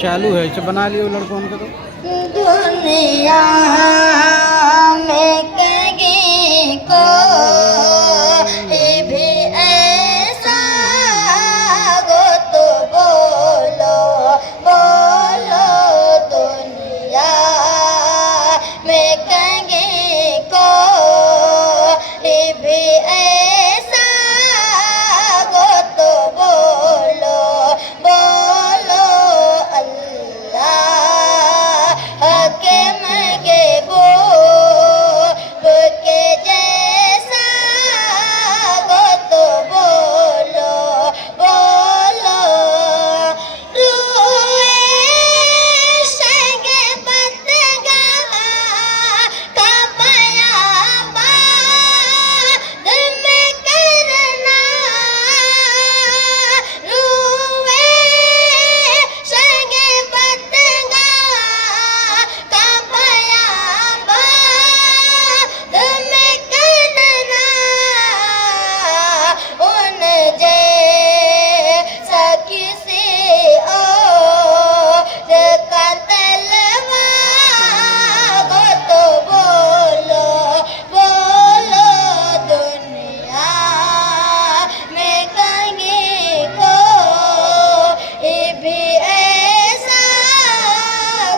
चालू है, इसे बना लियो लड़कों का। तो दुनिया में कहीं को भी ऐसा हो तो बोलो बोलो, दुनिया में कहीं को भी ऐसा हो तो बोलो बोलो, अल्लाह के महबूब के जैसा हो तो बोलो बोलो, रूए शगे बदगा का बयाबा में करना, रूए शगे बदगा का बयाबा में करना, उन जैसा किसी और का तलवा हो तो बोलो बोलो, दुनिया में कहीं को भी ऐसा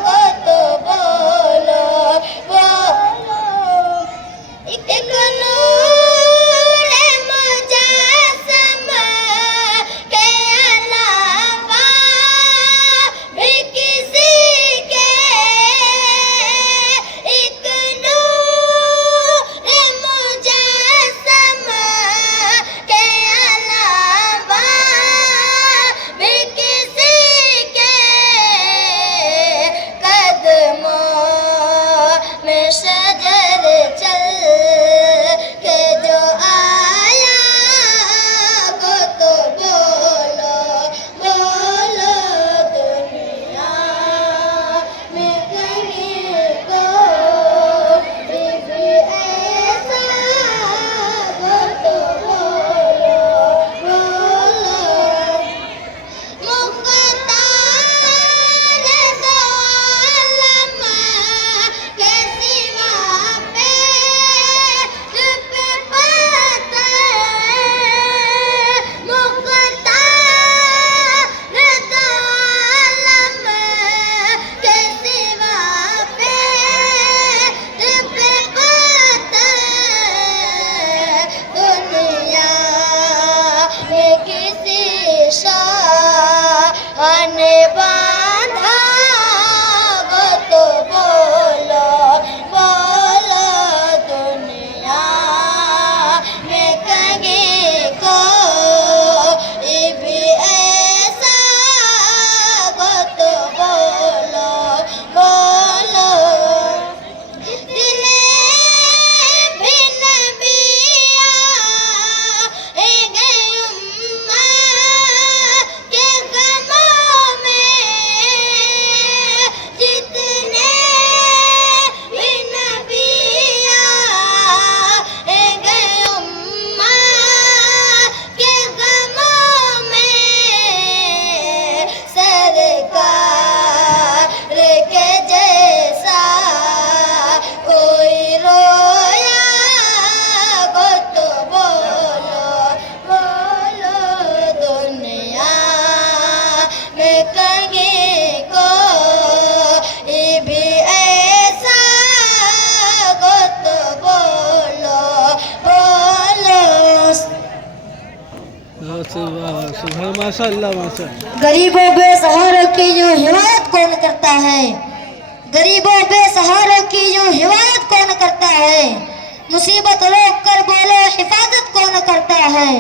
हो तो बोलो बोलो, एक नूर मुजस्समा के अलावा भी किसी के, एक नूर मुजस्समा के अलावा भी किसी के कदमों में शजर चल के जो आया हो तो बोलो बोलो, दुनिया में कहीं को भी ऐसा हो तो बोलो बोलो, मुख्तार दो आलम के सिवा पे चुप पाता, मुख्तार दो आलम के सिवा पे चुप पाता, दुनिया में किसी शाह ने बांधा हो तो बोलो बोलो, दुनिया में कहीं को भी ऐसा हो तो बोलो बोलो, जितने भी नबिया गए उम्मा के गमों में, जितने भी नबिया गए उम्मा के गमों में, सरकार के जैसा कोई रोया हो तो बोलो बोलो, दुनिया में कहीं को भी ऐसा हो तो बोलो बोलो। सुबह माशाअल्लाह माशाअल्लाह। गरीबों बेसहारों की जो हिमायत कौन करता है, गरीबों बेसहारों की जो हिमायत कौन करता है, मुसीबत रोक कर बोलो हिफाजत कौन करता है,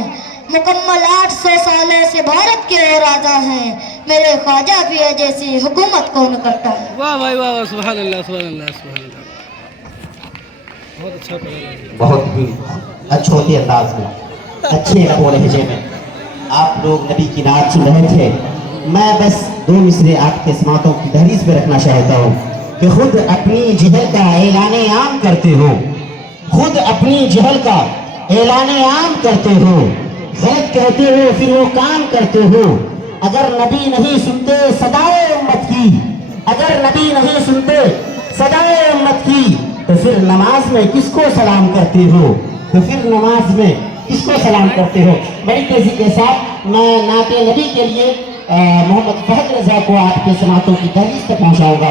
मुकम्मल 800 सालों से भारत के वो राजा हैं, मेरे ख्वाजा भी है जैसी हुकूमत कौन करता है। वाह भाई वाह, सुभान अल्लाह सुभान अल्लाह सुभान अल्लाह। बहुत अच्छा पढ़ा। बहुत ही अच्छोती अंदाज में, अच्छे रबो लहजे में आप लोग नबी की नात सुन रहे थे। मैं बस 2 मिसरे आपके समातों की दहलीज पे रखना चाहता हूँ कि खुद अपनी जहल का ऐलाने आम करते हो, खुद अपनी जहल का ऐलाने आम करते हो, गलत कहते हो फिर वो काम करते हो। अगर नबी नहीं सुनते सदाए उम्मत की की। अगर नबी नहीं सुनते सजाए उम्मत की, तो फिर नमाज में किसको सलाम करते हो? तो फिर नमाज में किसको सलाम करते हो? बड़ी तेजी के साथ मैं नाते नबी के लिए मोहम्मद फहद रजा को आपके समातों की दहलीज तक पहुंचाऊंगा।